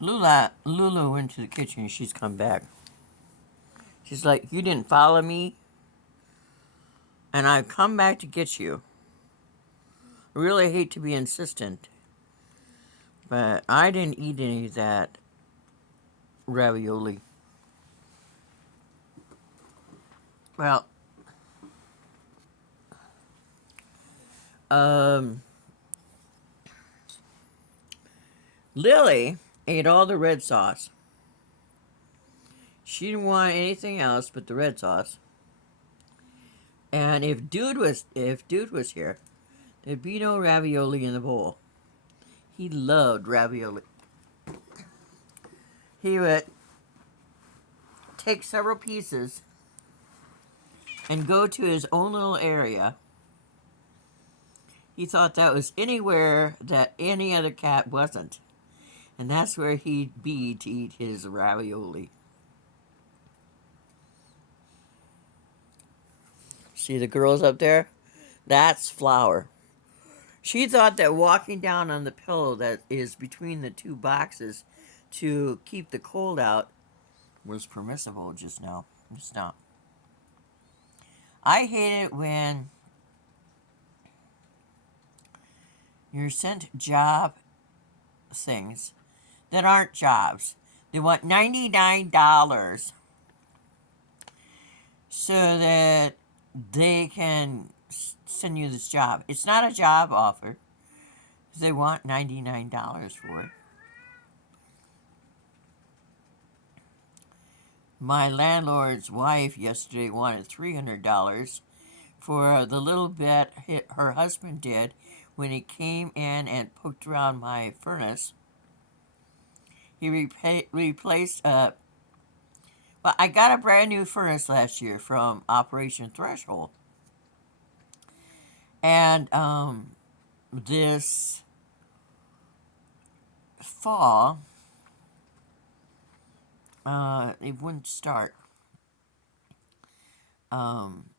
Lulu went to the kitchen. She's come back. She's like, you didn't follow me, and I've come back to get you. I really hate to be insistent, but I didn't eat any of that ravioli. Well, um, Lily ate all the red sauce. She didn't want anything else but the red sauce. And if Dude was here, there'd be no ravioli in the bowl. He loved ravioli. He would take several pieces and go to his own little area. He thought that was anywhere that any other cat wasn't. And that's where he'd be to eat his ravioli. See the girls up there? That's Flower. She thought that walking down on the pillow that is between the two boxes to keep the cold out was permissible just now. It's not. I hate it when you're sent job things that aren't jobs. They want $99 so that they can send you this job. It's not a job offer. They want $99 for it. My landlord's wife yesterday wanted $300 for the little bit her husband did when he came in and poked around my furnace. He replaced well, I got a brand new furnace last year from Operation Threshold. And this fall, it wouldn't start. Um,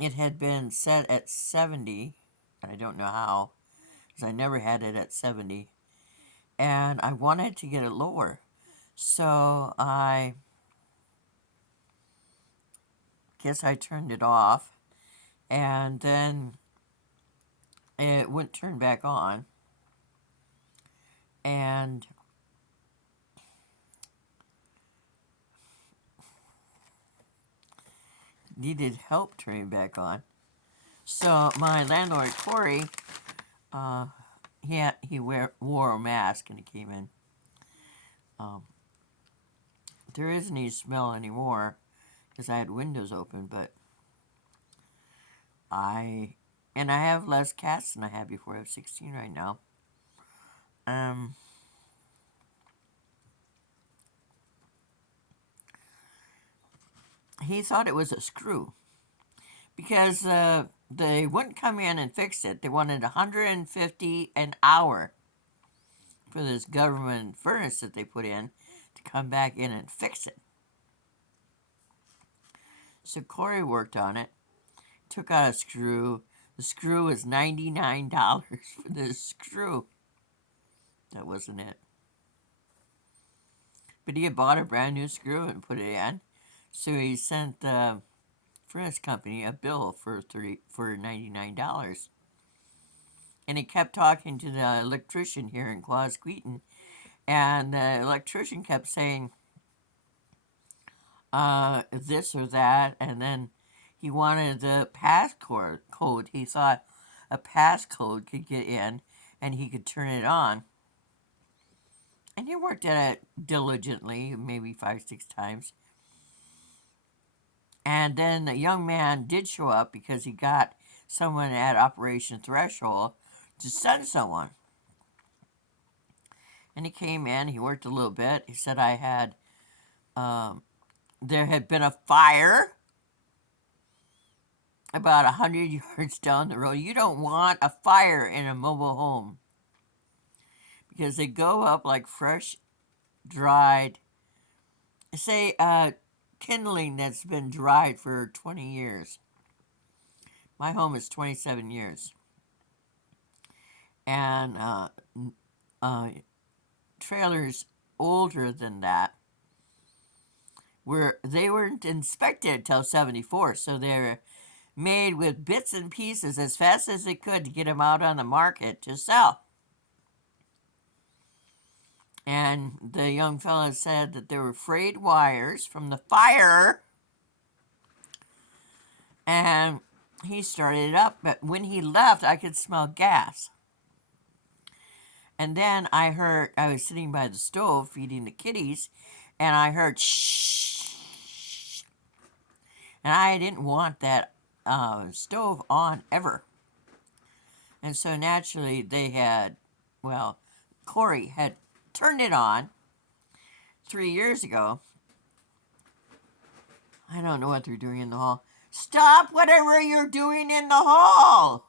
it had been set at 70, and I don't know how, because I never had it at 70. And I wanted to get it lower. So I guess I turned it off, and then it wouldn't turn back on. And needed help turning back on. So my landlord Corey, wore a mask and he came in. Um, there isn't any smell anymore because I had windows open, but I have less cats than I had before. I have 16 right now. Um, he thought it was a screw because they wouldn't come in and fix it. They wanted $150 an hour for this government furnace that they put in to come back in and fix it. So Corey worked on it, took out a screw. The screw was $99 for this screw. That wasn't it. But he had bought a brand new screw and put it in. So he sent the furnace company a bill for $99. And he kept talking to the electrician here in Quasqueton, and the electrician kept saying this or that, and then he wanted the passcode. He thought a passcode could get in and he could turn it on. And he worked at it diligently, maybe 5, 6 times. And then the young man did show up because he got someone at Operation Threshold to send someone. And he came in, he worked a little bit. He said there had been a fire about 100 yards down the road. You don't want a fire in a mobile home because they go up like fresh, dried, say, kindling that's been dried for 20 years. My home is 27 years. And trailers older than that they weren't inspected till 74, so they're made with bits and pieces as fast as they could to get them out on the market to sell. And the young fella said that there were frayed wires from the fire, and he started it up, but when he left, I could smell gas. And then I was sitting by the stove feeding the kitties, and I heard shh. And I didn't want that stove on ever. And so naturally, Corey had turned it on 3 years ago. I don't know what they're doing in the hall. Stop whatever you're doing in the hall!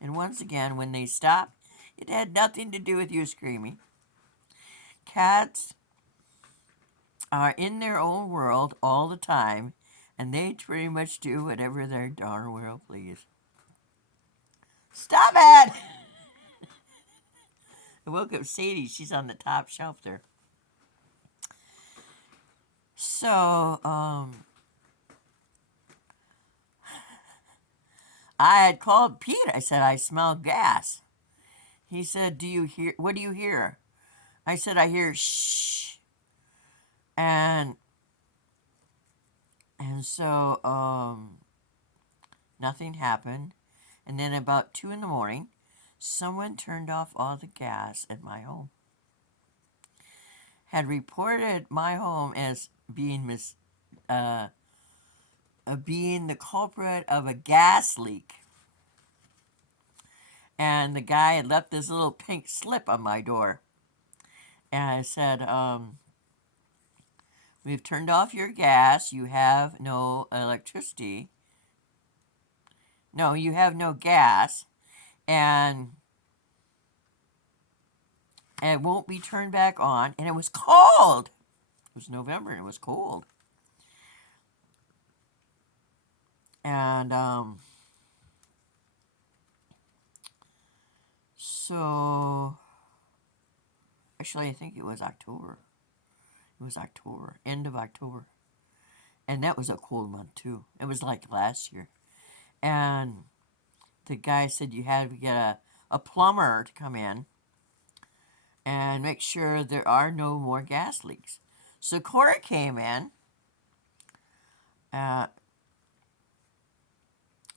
And once again, when they stopped, it had nothing to do with you screaming. Cats are in their own world all the time, and they pretty much do whatever their darn well please. Stop it! I woke up Sadie. She's on the top shelf there. So, I had called Pete. I said, I smell gas. He said, what do you hear? I said, I hear shh. And so, nothing happened. And then about 2 a.m, someone turned off all the gas at my home. Had reported my home as being being the culprit of a gas leak. And the guy had left this little pink slip on my door. And I said, we've turned off your gas. You have no electricity. No, you have no gas. And it won't be turned back on. And it was cold. It was November and it was cold. And so actually I think it was October. It was October, end of October. And that was a cold month too. It was like last year. And the guy said you had to get a plumber to come in and make sure there are no more gas leaks. So Corey came in.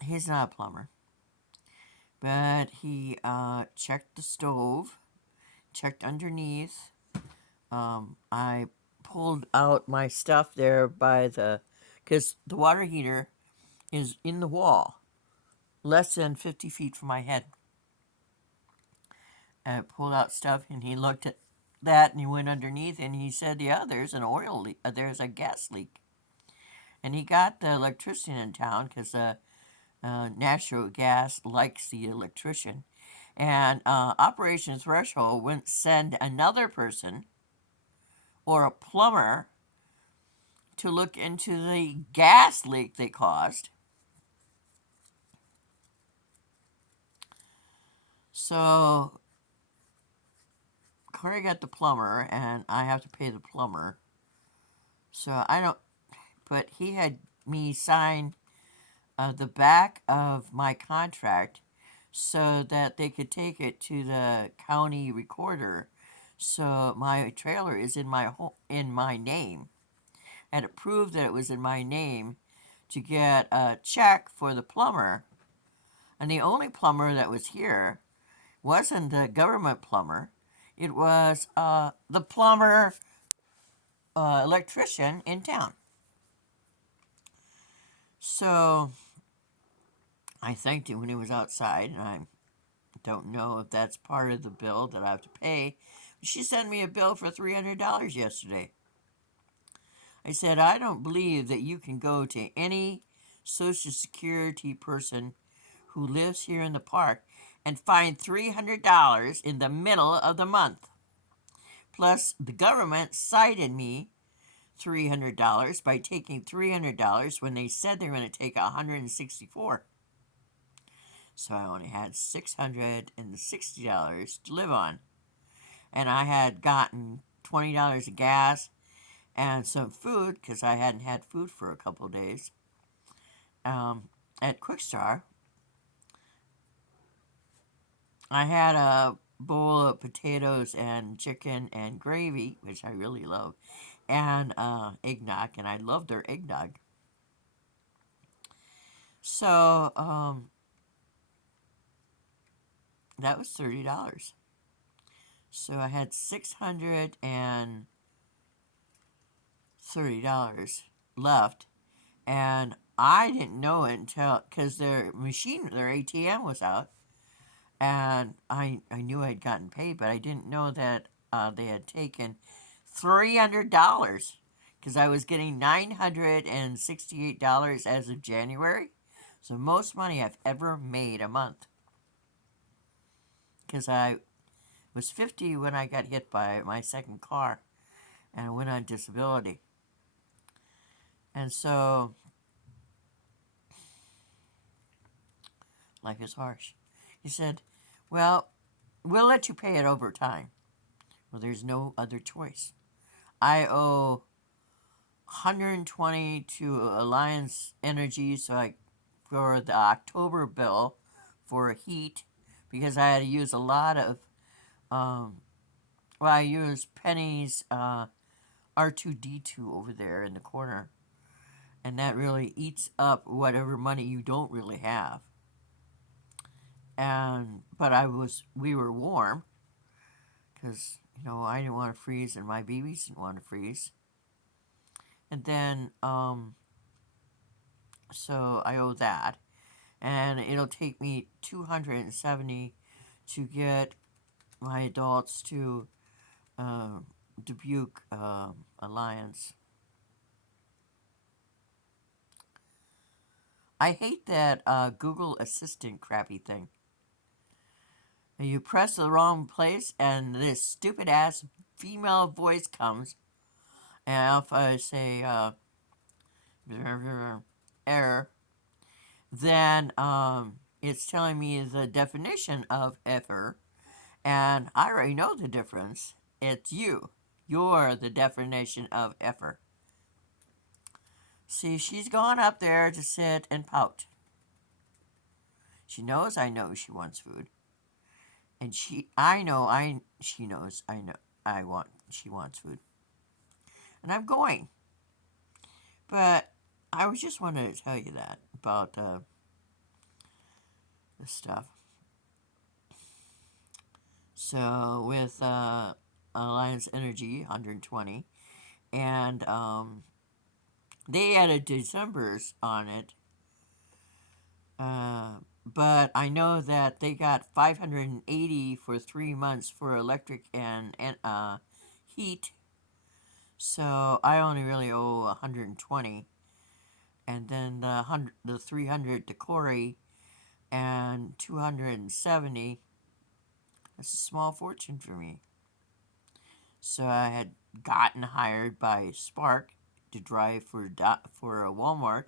He's not a plumber, but he checked the stove, checked underneath. I pulled out my stuff there because the water heater is in the wall, less than 50 feet from my head. And I pulled out stuff, and he looked at that, and he went underneath, and he said, yeah, there's an oil leak, there's a gas leak. And he got the electrician in town, because natural gas likes the electrician. And Operation Threshold wouldn't send another person or a plumber to look into the gas leak they caused. So Corey got the plumber, and I have to pay the plumber. So but he had me sign the back of my contract so that they could take it to the county recorder. So my trailer is in my name. I had to prove that it was in my name to get a check for the plumber. And the only plumber that was here wasn't the government plumber. It was the plumber electrician in town. So I thanked him when he was outside, and I don't know if that's part of the bill that I have to pay. She sent me a bill for $300 yesterday. I said, I don't believe that you can go to any Social Security person who lives here in the park and find $300 in the middle of the month. Plus, the government cited me $300 by taking $300 when they said they were going to take $164. So I only had $660 to live on. And I had gotten $20 of gas and some food because I hadn't had food for a couple of days at Quickstar. I had a bowl of potatoes and chicken and gravy, which I really love, and eggnog, and I love their eggnog. So that was $30. So I had $630 left, and I didn't know it until because their ATM was out, and I knew I'd gotten paid, but I didn't know that they had taken $300 because I was getting $968 as of January. So most money I've ever made a month because I was 50 when I got hit by my second car and I went on disability. And so life is harsh. He said, well, we'll let you pay it over time. Well, there's no other choice. I owe 120 to Alliance Energy for the October bill for heat because I had to use a lot of I used Penny's R2D2 over there in the corner, and that really eats up whatever money you don't really have. But we were warm because I didn't want to freeze and my babies didn't want to freeze. And then so I owe that, and it'll take me $270 to get my adults to Dubuque Alliance. I hate that Google Assistant crappy thing. And you press the wrong place, and this stupid ass female voice comes, and if I say error, then it's telling me the definition of effer, and I already know the difference. It's you. You're the definition of effer. See, she's gone up there to sit and pout. She knows I know she wants food. And she knows she wants food. And I'm going. But I was just wanted to tell you that about this stuff. So with Alliance Energy, 120, and they added December's on it. But I know that they got $580 for 3 months for electric and heat. So I only really owe $120, and then the $300 to Corey, and $270. That's a small fortune for me. So I had gotten hired by Spark to drive for a Walmart,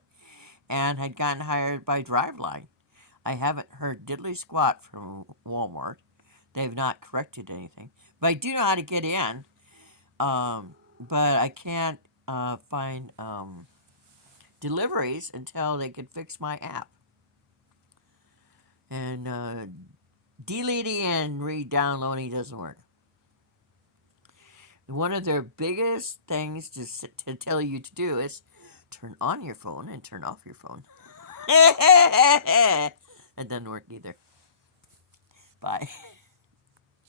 and had gotten hired by Driveline. I haven't heard diddly squat from Walmart. They've not corrected anything, but I do know how to get in. But I can't find deliveries until they could fix my app. And deleting and re-downloading doesn't work. One of their biggest things to tell you to do is turn on your phone and turn off your phone. It doesn't work either. Bye.